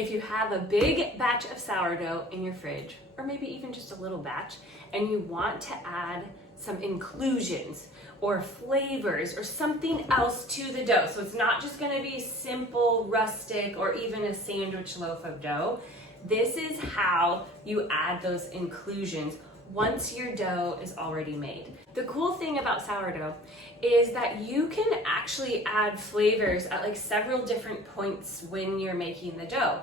if you have a big batch of sourdough in your fridge, or maybe even just a little batch, and you want to add some inclusions or flavors or something else to the dough, so it's not just going to be simple, rustic, or even a sandwich loaf of dough, this is how you add those inclusions once your dough is already made. The cool thing about sourdough is that you can actually add flavors at like several different points when you're making the dough.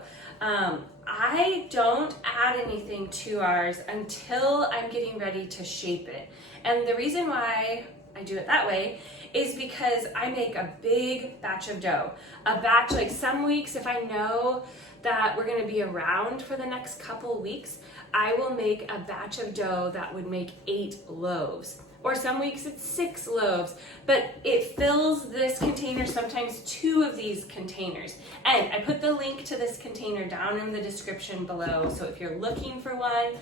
I don't add anything to ours until I'm getting ready to shape it. And the reason why I do it that way is because I make a big batch of dough. A batch, like some weeks, if I know that we're gonna be around for the next couple weeks, I will make a batch of dough that would make 8 loaves. Or some weeks it's 6 loaves, but it fills this container, sometimes 2 of these containers. And I put the link to this container down in the description below, so if you're looking for one,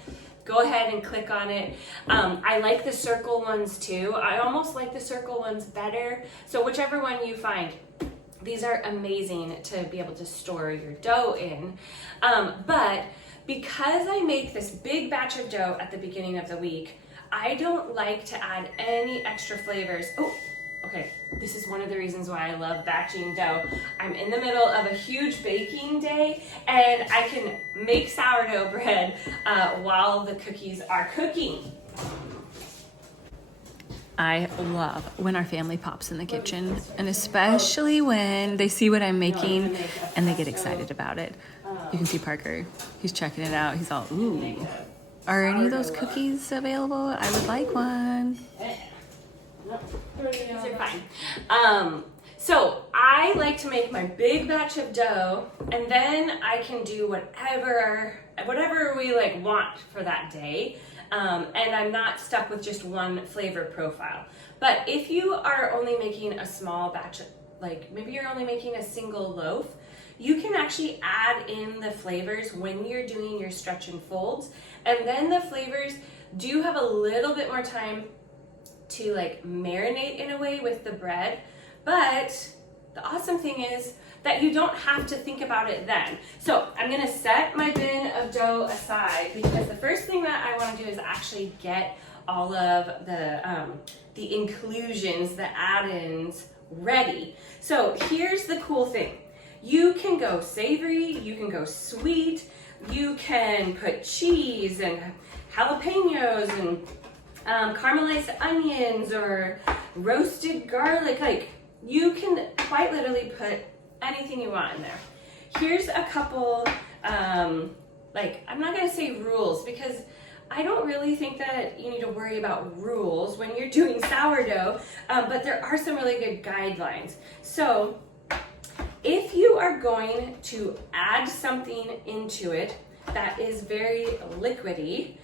go ahead and click on it. I like the circle ones too. I almost like the circle ones better, so whichever one you find. These are amazing to be able to store your dough in. But because I make this big batch of dough at the beginning of the week, I don't like to add any extra flavors. Oh, okay, this is one of the reasons why I love batching dough. I'm in the middle of a huge baking day and I can make sourdough bread while the cookies are cooking. I love when our family pops in the kitchen, and especially when they see what I'm making and they get excited about it. You can see Parker, he's checking it out. He's all, ooh, are any of those cookies available? I would like one. These are fine. So I like to make my big batch of dough, and then I can do whatever we like want for that day. And I'm not stuck with just one flavor profile. But if you are only making a small batch, like maybe you're only making a single loaf, you can actually add in the flavors when you're doing your stretch and folds. And then the flavors do have a little bit more time to like marinate in a way with the bread. But the awesome thing is that you don't have to think about it then. So I'm gonna set my bin of dough aside because the first thing that I wanna do is actually get all of the inclusions, the add-ins ready. So here's the cool thing. You can go savory, you can go sweet, you can put cheese and jalapeños and caramelized onions or roasted garlic. Like, you can quite literally put anything you want in there. Here's a couple, I'm not gonna say rules because I don't really think that you need to worry about rules when you're doing sourdough, but there are some really good guidelines. So if you are going to add something into it that is very liquidy,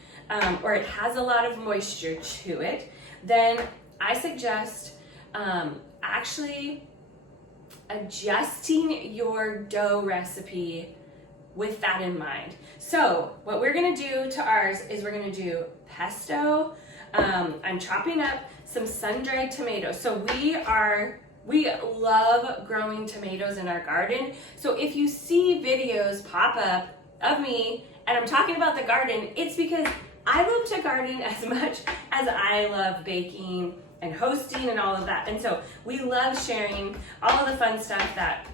or it has a lot of moisture to it, then I suggest actually adjusting your dough recipe with that in mind. So what we're gonna do to ours is we're gonna do pesto. I'm chopping up some sun-dried tomatoes. So we love growing tomatoes in our garden. So if you see videos pop up of me and I'm talking about the garden, it's because I love to garden as much as I love baking and hosting and all of that. And so we love sharing all of the fun stuff that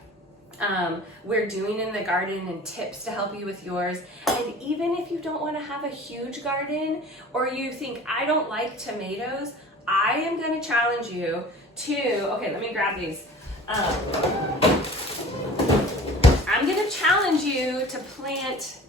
we're doing in the garden and tips to help you with yours. And even if you don't want to have a huge garden or you think I don't like tomatoes, I am going to challenge you to, okay, let me grab these. I'm going to challenge you to plant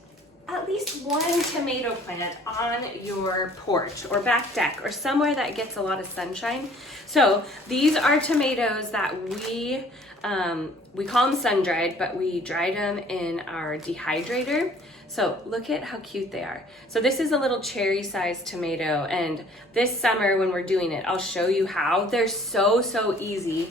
at least one tomato plant on your porch or back deck or somewhere that gets a lot of sunshine. So these are tomatoes that we call them sun-dried, but we dried them in our dehydrator. So look at how cute they are. So this is a little cherry-sized tomato, and this summer when we're doing it, I'll show you how. They're so easy.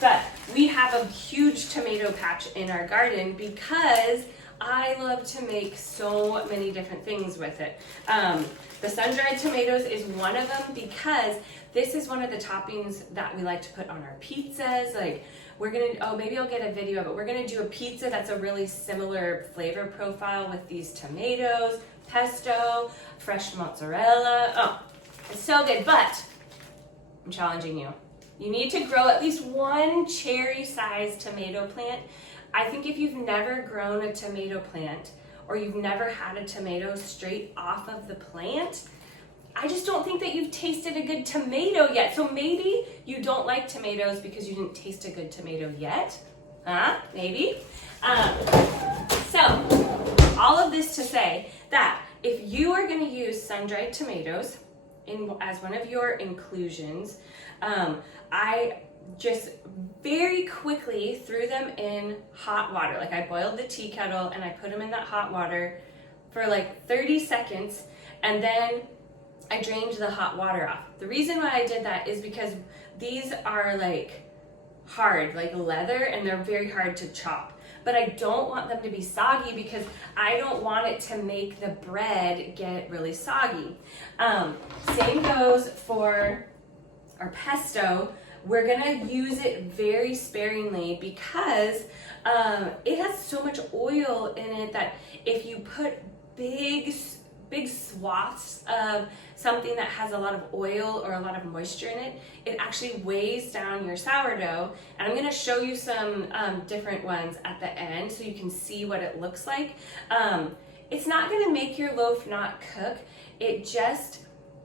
But we have a huge tomato patch in our garden because I love to make so many different things with it. The sun-dried tomatoes is one of them because this is one of the toppings that we like to put on our pizzas. Like We're gonna, oh, maybe I'll get a video of it. We're gonna do a pizza that's a really similar flavor profile with these tomatoes, pesto, fresh mozzarella. Oh, it's so good, but I'm challenging you. You need to grow at least one cherry-sized tomato plant. I think if you've never grown a tomato plant or you've never had a tomato straight off of the plant, I just don't think that you've tasted a good tomato yet. So maybe you don't like tomatoes because you didn't taste a good tomato yet. Maybe. So all of this to say that if you are going to use sun-dried tomatoes as one of your inclusions, I just very quickly threw them in hot water. Like I boiled the tea kettle and I put them in that hot water for like 30 seconds and then I drained the hot water off. The reason why I did that is because these are like hard, like leather, and they're very hard to chop. But I don't want them to be soggy because I don't want it to make the bread get really soggy. Same goes for our pesto. We're gonna use it very sparingly because it has so much oil in it that if you put big swaths of something that has a lot of oil or a lot of moisture in it, it actually weighs down your sourdough. And I'm gonna show you some different ones at the end so you can see what it looks like. It's not gonna make your loaf not cook, it just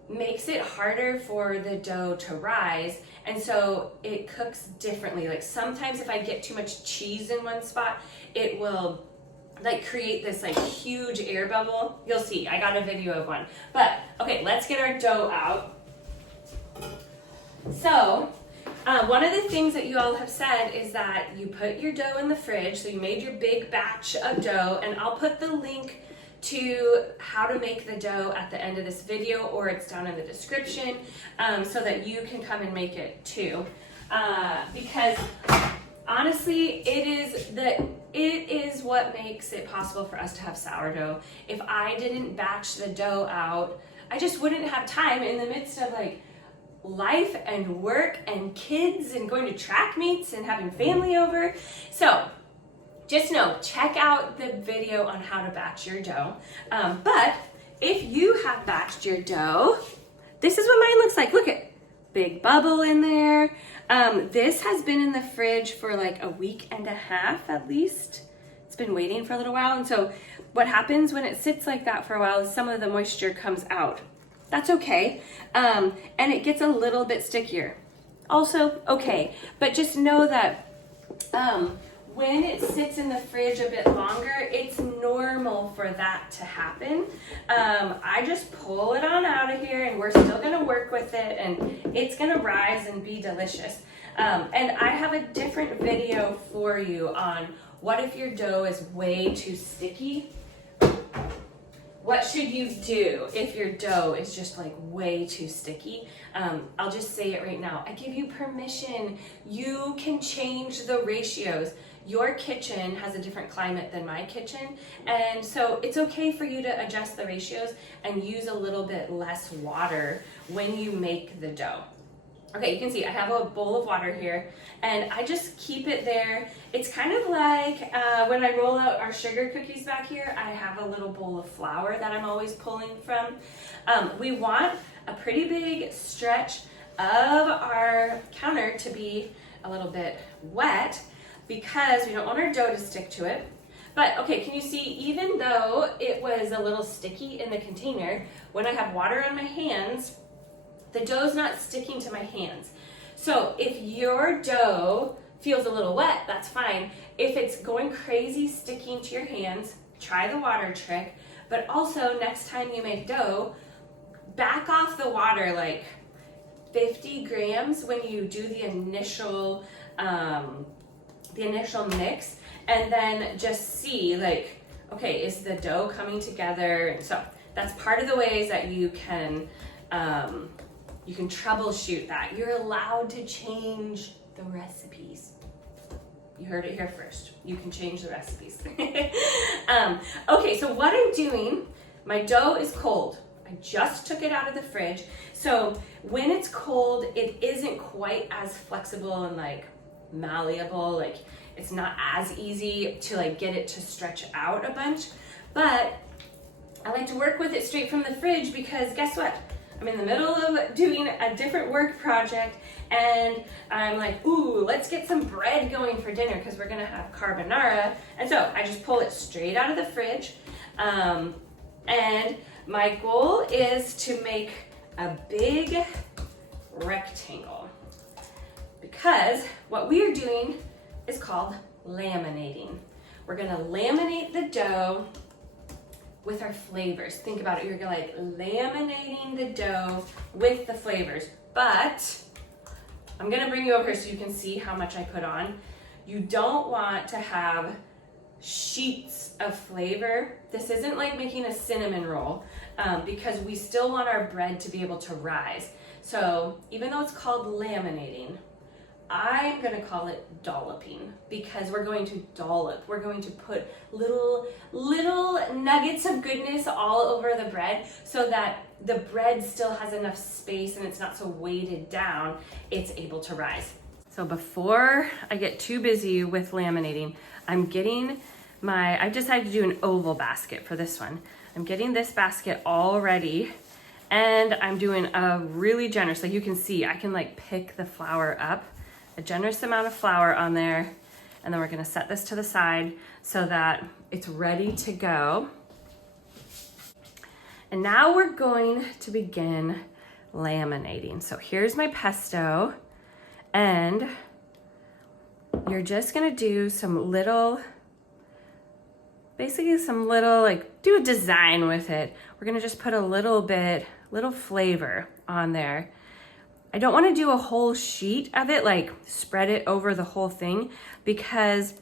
makes it harder for the dough to rise, and so it cooks differently. Like sometimes if I get too much cheese in one spot, it will like create this like huge air bubble. You'll see, I got a video of one. But okay, let's get our dough out. So one of the things that you all have said is that you put your dough in the fridge, so you made your big batch of dough, and I'll put the link to how to make the dough at the end of this video, or it's down in the description, so that you can come and make it too. Because honestly, it is what makes it possible for us to have sourdough. If I didn't batch the dough out, I just wouldn't have time in the midst of like life and work and kids and going to track meets and having family over. So just know, check out the video on how to batch your dough. But if you have batched your dough, this is what mine looks like. Look at big bubble in there. This has been in the fridge for like a week and a half at least. It's been waiting for a little while. And so what happens when it sits like that for a while is some of the moisture comes out. That's okay. And it gets a little bit stickier. Also okay, but just know that when it sits in the fridge a bit longer, it's normal for that to happen. I just pull it on out of here and we're still gonna work with it and it's gonna rise and be delicious. And I have a different video for you on what if your dough is way too sticky. What should you do if your dough is just like way too sticky? I'll just say it right now. I give you permission. You can change the ratios. Your kitchen has a different climate than my kitchen, and so it's okay for you to adjust the ratios and use a little bit less water when you make the dough. Okay, you can see I have a bowl of water here, and I just keep it there. It's kind of like when I roll out our sugar cookies back here, I have a little bowl of flour that I'm always pulling from. We want a pretty big stretch of our counter to be a little bit wet, because we don't want our dough to stick to it. But okay, can you see, even though it was a little sticky in the container, when I have water on my hands, the dough's not sticking to my hands. So if your dough feels a little wet, that's fine. If it's going crazy sticking to your hands, try the water trick. But also, next time you make dough, back off the water like 50 grams when you do the initial mix, and then just see like, okay, is the dough coming together? And so that's part of the ways that you can troubleshoot that. You're allowed to change the recipes. You heard it here first. You can change the recipes. Okay, so what I'm doing, my dough is cold. I just took it out of the fridge. So when it's cold, it isn't quite as flexible and like malleable, like it's not as easy to like get it to stretch out a bunch, but I like to work with it straight from the fridge because guess what? I'm in the middle of doing a different work project and I'm like, ooh, let's get some bread going for dinner because we're gonna have carbonara. And so I just pull it straight out of the fridge. And my goal is to make a big rectangle because what we are doing is called laminating. We're gonna laminate the dough with our flavors. Think about it, you're like laminating the dough with the flavors. But I'm gonna bring you over here so you can see how much I put on. You don't want to have sheets of flavor. This isn't like making a cinnamon roll because we still want our bread to be able to rise. So even though it's called laminating, I'm gonna call it dolloping because we're going to dollop. We're going to put little nuggets of goodness all over the bread so that the bread still has enough space and it's not so weighted down, it's able to rise. So before I get too busy with laminating, I've decided to do an oval basket for this one. I'm getting this basket all ready and I'm doing a really generous, like you can see, I can like pick the flour up, a generous amount of flour on there, and then we're gonna set this to the side so that it's ready to go. And now we're going to begin laminating. So here's my pesto, and you're just gonna do do a design with it. We're gonna just put a little flavor on there. I don't want to do a whole sheet of it, like spread it over the whole thing, because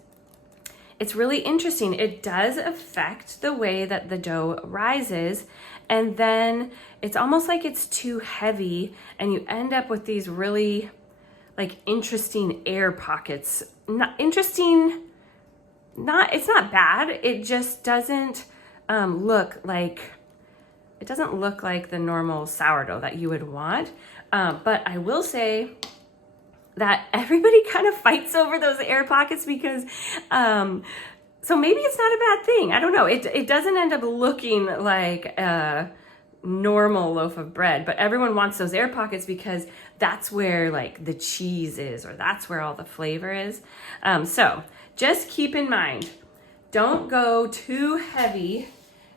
it's really interesting. It does affect the way that the dough rises, and then it's almost like it's too heavy and you end up with these really like interesting air pockets. It's not bad. It just doesn't look like the normal sourdough that you would want. But I will say that everybody kind of fights over those air pockets because, so maybe it's not a bad thing. I don't know. It doesn't end up looking like a normal loaf of bread, but everyone wants those air pockets because that's where like the cheese is, or that's where all the flavor is. So just keep in mind, don't go too heavy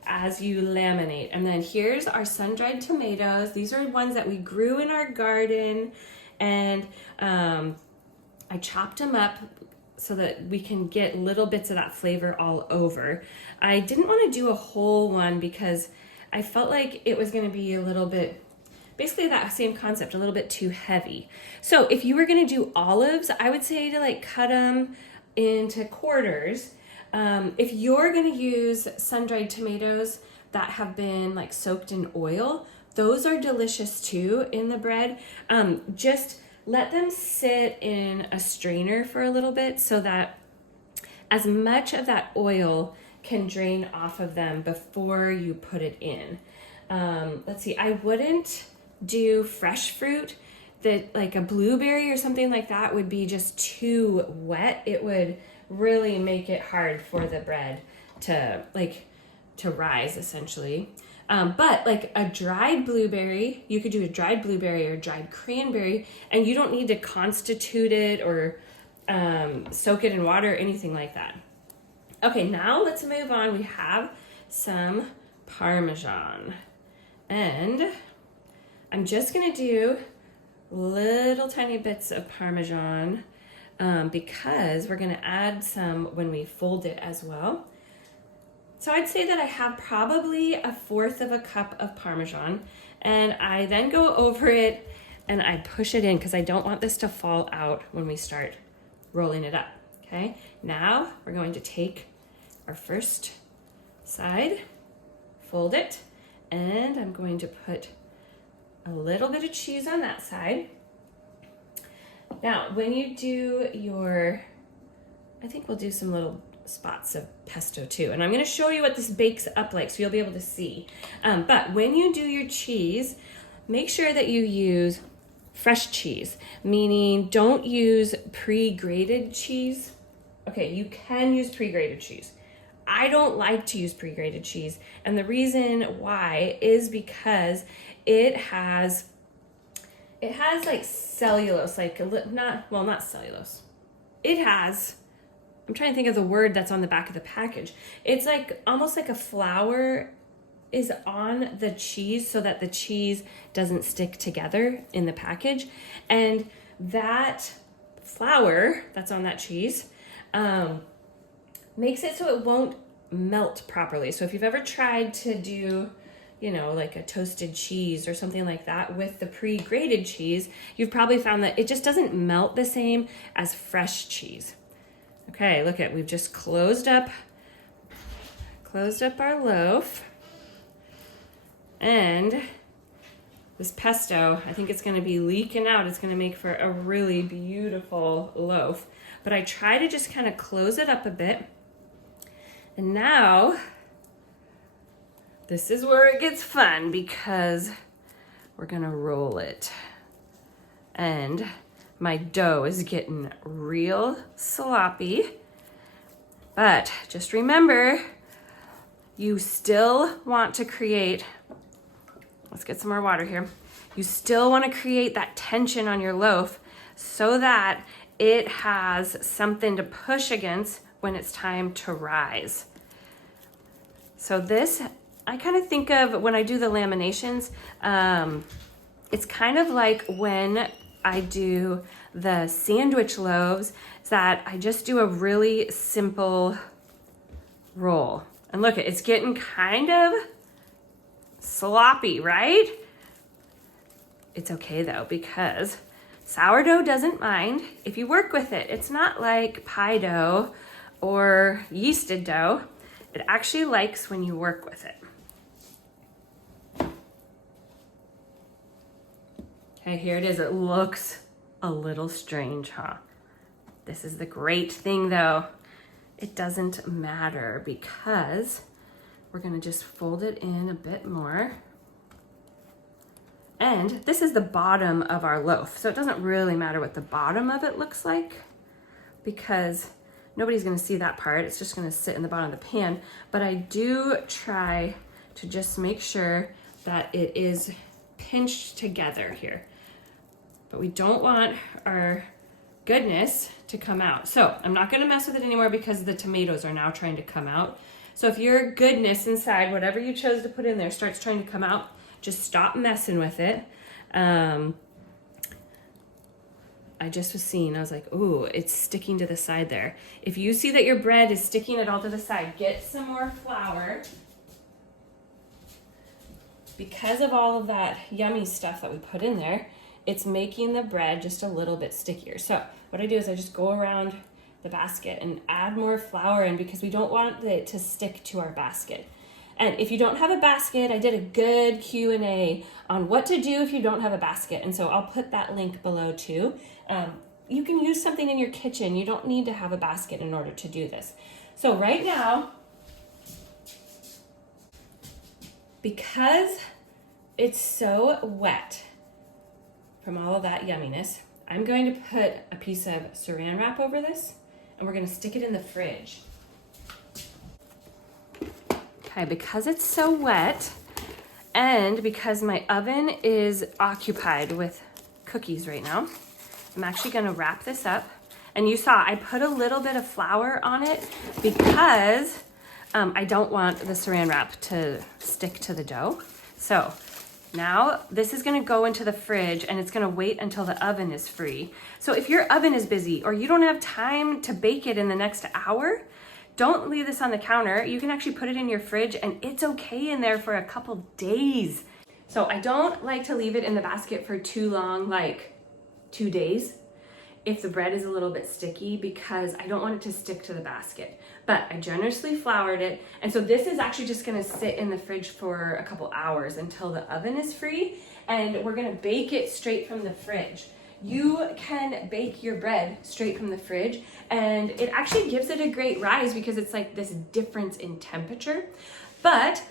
as you laminate. And then here's our sun-dried tomatoes. These are ones that we grew in our garden, and I chopped them up so that we can get little bits of that flavor all over. I didn't want to do a whole one because I felt like it was going to be a little bit, basically that same concept, a little bit too heavy. So if you were going to do olives, I would say to like cut them into quarters. If you're going to use sun-dried tomatoes that have been like soaked in oil, those are delicious too in the bread. Just let them sit in a strainer for a little bit so that as much of that oil can drain off of them before you put it in. Let's see, I wouldn't do fresh fruit. That like a blueberry or something like that would be just too wet. It would really make it hard for the bread to rise essentially. But like a dried blueberry, you could do a dried blueberry or dried cranberry, and you don't need to constitute it or soak it in water or anything like that. Okay, now let's move on. We have some Parmesan, and I'm just gonna do little tiny bits of Parmesan because we're gonna add some when we fold it as well. So I'd say that I have probably 1/4 cup of Parmesan, and I then go over it and I push it in because I don't want this to fall out when we start rolling it up. Okay, now we're going to take our first side, fold it, and I'm going to put a little bit of cheese on that side. Now, when you do I think we'll do some little spots of pesto too. And I'm gonna show you what this bakes up like so you'll be able to see. But when you do your cheese, make sure that you use fresh cheese, meaning don't use pre-grated cheese. Okay, you can use pre-grated cheese. I don't like to use pre-grated cheese, and the reason why is because it has like cellulose, like not cellulose. It has, I'm trying to think of the word that's on the back of the package. It's like almost like a flour is on the cheese so that the cheese doesn't stick together in the package. And that flour that's on that cheese makes it so it won't melt properly. So if you've ever tried to do, you know, like a toasted cheese or something like that with the pre-grated cheese, you've probably found that it just doesn't melt the same as fresh cheese. Okay, look at, we've just closed up our loaf. And this pesto, I think it's going to be leaking out. It's going to make for a really beautiful loaf. But I try to just kind of close it up a bit. And now, this is where it gets fun because we're going to roll it. And my dough is getting real sloppy. But just remember, you still want to create, let's get some more water here. You still want to create that tension on your loaf so that it has something to push against when it's time to rise. So this, I kind of think of when I do the laminations, it's kind of like when I do the sandwich loaves, that I just do a really simple roll. And look, it's getting kind of sloppy, right? It's okay though, because sourdough doesn't mind if you work with it. It's not like pie dough or yeasted dough. It actually likes when you work with it. Okay, here it is. It looks a little strange, huh? This is the great thing though. It doesn't matter because we're gonna just fold it in a bit more. And this is the bottom of our loaf. So it doesn't really matter what the bottom of it looks like because nobody's gonna see that part. It's just gonna sit in the bottom of the pan. But I do try to just make sure that it is pinched together here. But we don't want our goodness to come out. So I'm not gonna mess with it anymore because the tomatoes are now trying to come out. So if your goodness inside, whatever you chose to put in there, starts trying to come out, just stop messing with it. I just was seeing, I was like, ooh, it's sticking to the side there. If you see that your bread is sticking it all to the side, get some more flour. Because of all of that yummy stuff that we put in there, it's making the bread just a little bit stickier. So what I do is I just go around the basket and add more flour in because we don't want it to stick to our basket. And if you don't have a basket, I did a good Q&A on what to do if you don't have a basket. And so I'll put that link below too. You can use something in your kitchen. You don't need to have a basket in order to do this. So right now, because it's so wet from all of that yumminess, I'm going to put a piece of saran wrap over this and we're going to stick it in the fridge. Okay, because it's so wet and because my oven is occupied with cookies right now, I'm actually gonna wrap this up. And you saw I put a little bit of flour on it because I don't want the saran wrap to stick to the dough. So now this is gonna go into the fridge and it's gonna wait until the oven is free. So if your oven is busy or you don't have time to bake it in the next hour, don't leave this on the counter. You can actually put it in your fridge and it's okay in there for a couple days. So I don't like to leave it in the basket for too long, like 2 days, if the bread is a little bit sticky, because I don't want it to stick to the basket. But I generously floured it. And so this is actually just gonna sit in the fridge for a couple hours until the oven is free. And we're gonna bake it straight from the fridge. You can bake your bread straight from the fridge and it actually gives it a great rise because it's like this difference in temperature. But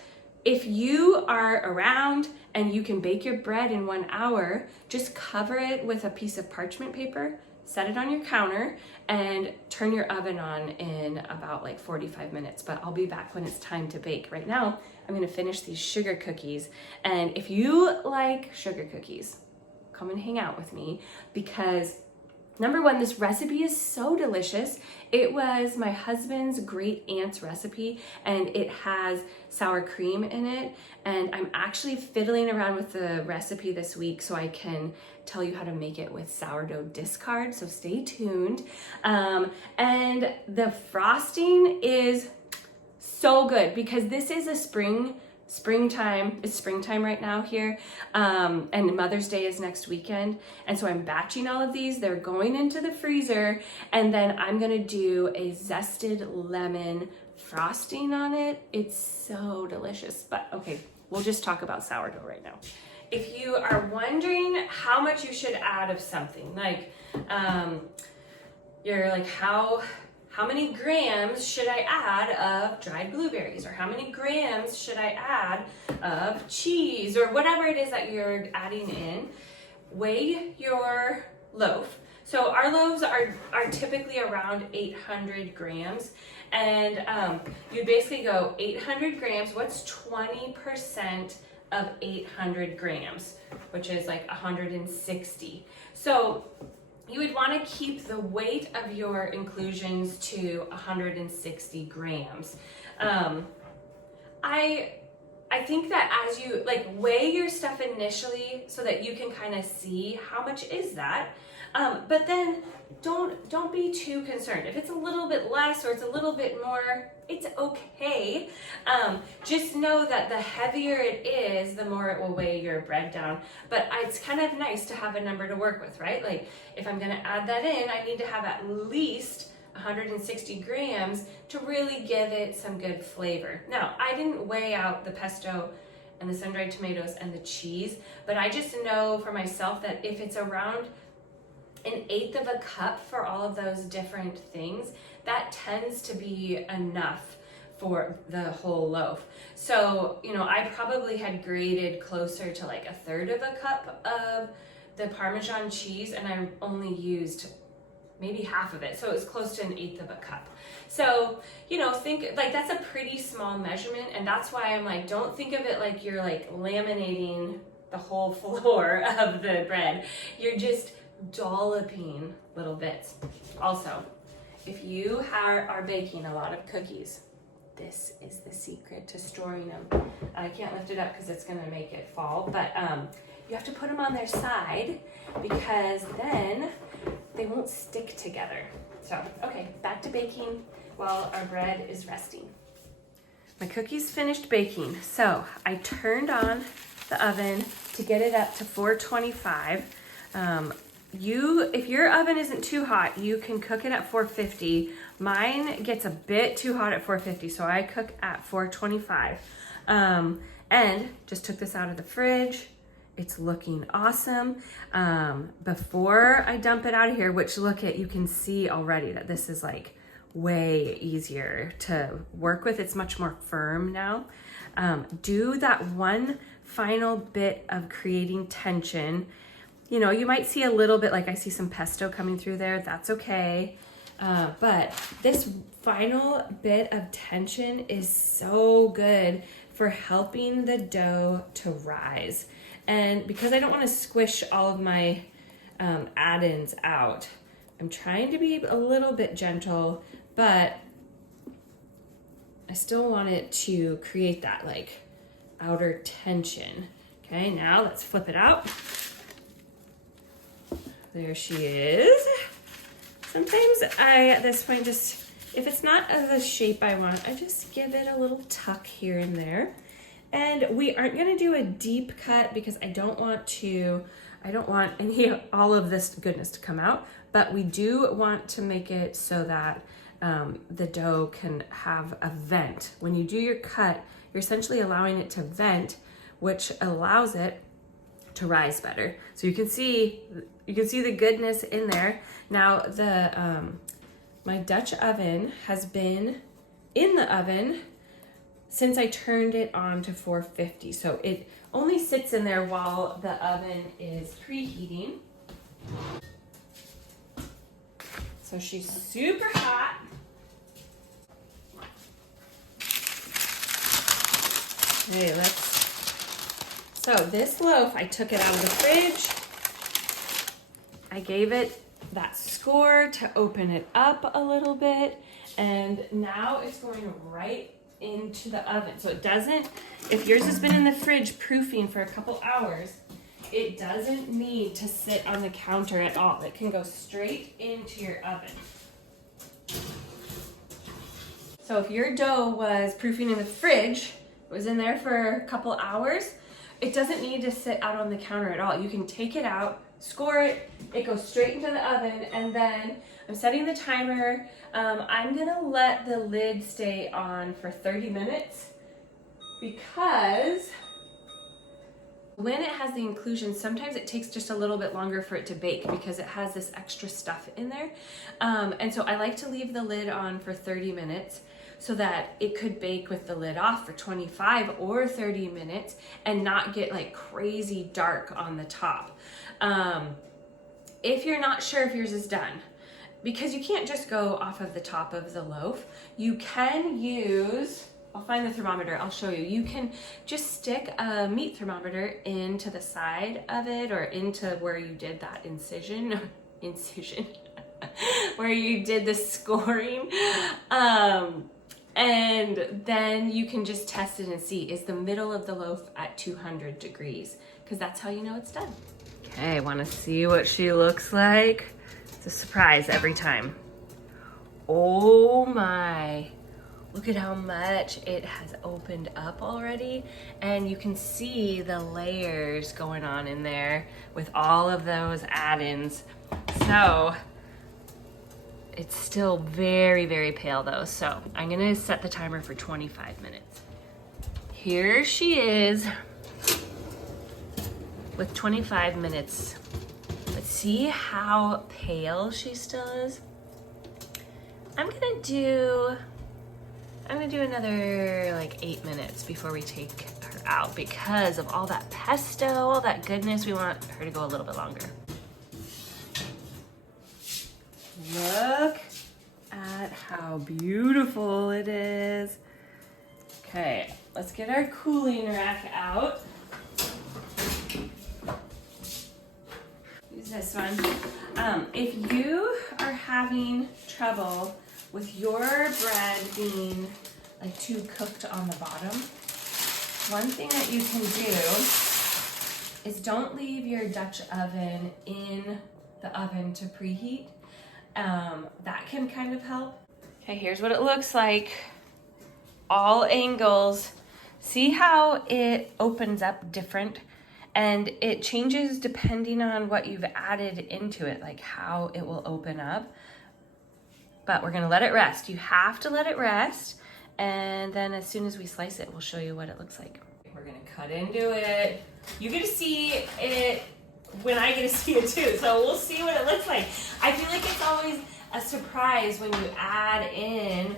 if you are around and you can bake your bread in 1 hour, just cover it with a piece of parchment paper, set it on your counter, and turn your oven on in about like 45 minutes. But I'll be back when it's time to bake. Right now, I'm gonna finish these sugar cookies. And if you like sugar cookies, come and hang out with me, because number one, this recipe is so delicious. It was my husband's great aunt's recipe, and it has sour cream in it. And I'm actually fiddling around with the recipe this week so I can tell you how to make it with sourdough discard, so stay tuned. And the frosting is so good because this is a springtime. It's springtime right now here, and Mother's Day is next weekend, and so I'm batching all of these. They're going into the freezer, and then I'm gonna do a zested lemon frosting on it. It's so delicious. But okay, we'll just talk about sourdough right now. If you are wondering how much you should add of something, like you're like, how many grams should I add of dried blueberries? Or how many grams should I add of cheese? Or whatever it is that you're adding in, weigh your loaf. So our loaves are typically around 800 grams. And you basically go 800 grams, what's 20% of 800 grams, which is like 160. So you would want to keep the weight of your inclusions to 160 grams. I think that as you like weigh your stuff initially so that you can kind of see how much is that, but then don't be too concerned. If it's a little bit less or it's a little bit more, it's okay. Just know that the heavier it is, the more it will weigh your bread down. But it's kind of nice to have a number to work with, right? Like if I'm gonna add that in, I need to have at least 160 grams to really give it some good flavor. Now, I didn't weigh out the pesto and the sun-dried tomatoes and the cheese, but I just know for myself that if it's around 1/8 of a cup for all of those different things, that tends to be enough for the whole loaf. So, you know, I probably had grated closer to like 1/3 of a cup of the Parmesan cheese, and I only used maybe half of it. So it was close to 1/8 of a cup. So, you know, think like that's a pretty small measurement. And that's why I'm like, don't think of it like you're like laminating the whole floor of the bread. You're just dolloping little bits. Also, if you are baking a lot of cookies, this is the secret to storing them. I can't lift it up because it's going to make it fall, but you have to put them on their side because then they won't stick together. So, okay, back to baking while our bread is resting. My cookies finished baking, so I turned on the oven to get it up to 425. If your oven isn't too hot, you can cook it at 450. Mine gets a bit too hot at 450, so I cook at 425. And just took this out of the fridge. It's looking awesome. Before I dump it out of here, which you can see already that this is like way easier to work with. It's much more firm now. Do that one final bit of creating tension. You know, you might see a little bit, like I see some pesto coming through there. That's okay. But this final bit of tension is so good for helping the dough to rise. And because I don't want to squish all of my add-ins out, I'm trying to be a little bit gentle, but I still want it to create that like outer tension. Okay, now let's flip it out. There she is. Sometimes at this point, just if it's not of the shape I want, I just give it a little tuck here and there. And we aren't gonna do a deep cut because I don't want all of this goodness to come out, but we do want to make it so that the dough can have a vent. When you do your cut, you're essentially allowing it to vent, which allows it to rise better. So you can see the goodness in there. Now my Dutch oven has been in the oven since I turned it on to 450. So it only sits in there while the oven is preheating. So she's super hot. Okay, so this loaf, I took it out of the fridge. I gave it that score to open it up a little bit. And now it's going right into the oven. So it doesn't, if yours has been in the fridge proofing for a couple hours, it doesn't need to sit on the counter at all. It can go straight into your oven. So if your dough was proofing in the fridge, it was in there for a couple hours, it doesn't need to sit out on the counter at all. You can take it out, score it, it goes straight into the oven, and then I'm setting the timer. I'm gonna let the lid stay on for 30 minutes because when it has the inclusion, sometimes it takes just a little bit longer for it to bake because it has this extra stuff in there. And so I like to leave the lid on for 30 minutes so that it could bake with the lid off for 25 or 30 minutes and not get like crazy dark on the top. If you're not sure if yours is done, because you can't just go off of the top of the loaf, you can use, I'll find the thermometer, I'll show you. You can just stick a meat thermometer into the side of it or into where you did that incision, where you did the scoring. And then you can just test it and see, is the middle of the loaf at 200 degrees? Because that's how you know it's done. Okay, want to see what she looks like? It's a surprise every time. Oh my, look at how much it has opened up already. And you can see the layers going on in there with all of those add-ins. So it's still very, very pale though. So I'm gonna set the timer for 25 minutes. Here she is with 25 minutes. Let's see how pale she still is. I'm gonna do another like 8 minutes before we take her out because of all that pesto, all that goodness. We want her to go a little bit longer. Look at how beautiful it is. Okay, let's get our cooling rack out. Use this one. If you are having trouble with your bread being like too cooked on the bottom, one thing that you can do is don't leave your Dutch oven in the oven to preheat. That can kind of help. Okay, here's what it looks like. All angles. See how it opens up different? And it changes depending on what you've added into it, like how it will open up. But we're gonna let it rest. You have to let it rest. And then as soon as we slice it, we'll show you what it looks like. We're gonna cut into it. You get to see it when I get to see it too. So we'll see what it looks like. I feel like it's always a surprise when you add in.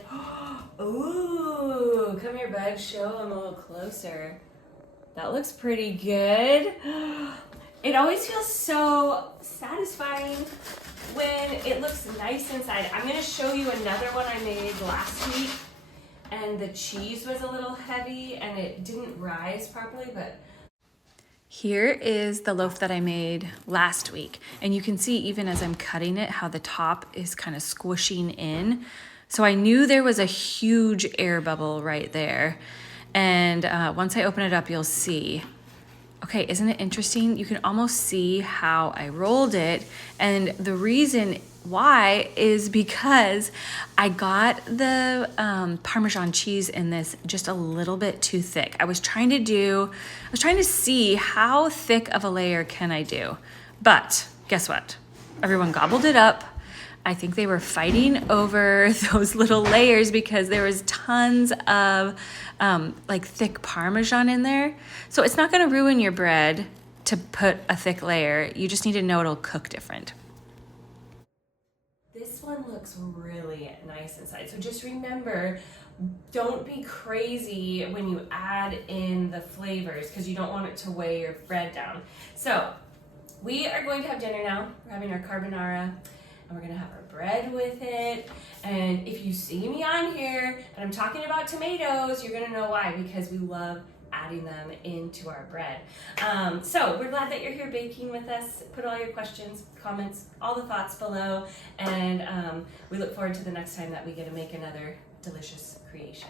Ooh, come here, bud, show them a little closer. That looks pretty good. It always feels so satisfying when it looks nice inside. I'm gonna show you another one I made last week, and the cheese was a little heavy and it didn't rise properly, but here is the loaf that I made last week. And you can see even as I'm cutting it, how the top is kind of squishing in. So I knew there was a huge air bubble right there. And once I open it up, you'll see. Okay, isn't it interesting? You can almost see how I rolled it. And the reason why is because I got the Parmesan cheese in this just a little bit too thick. I was trying to see how thick of a layer can I do. But guess what? Everyone gobbled it up. I think they were fighting over those little layers because there was tons of like thick Parmesan in there. So it's not gonna ruin your bread to put a thick layer. You just need to know it'll cook different. this one looks really nice inside. So just remember, don't be crazy when you add in the flavors because you don't want it to weigh your bread down. So we are going to have dinner now. We're having our carbonara and we're gonna have our bread with it. And if you see me on here and I'm talking about tomatoes, you're gonna know why, because we love adding them into our bread. So we're glad that you're here baking with us. Put all your questions, comments, all the thoughts below, and we look forward to the next time that we get to make another delicious creation.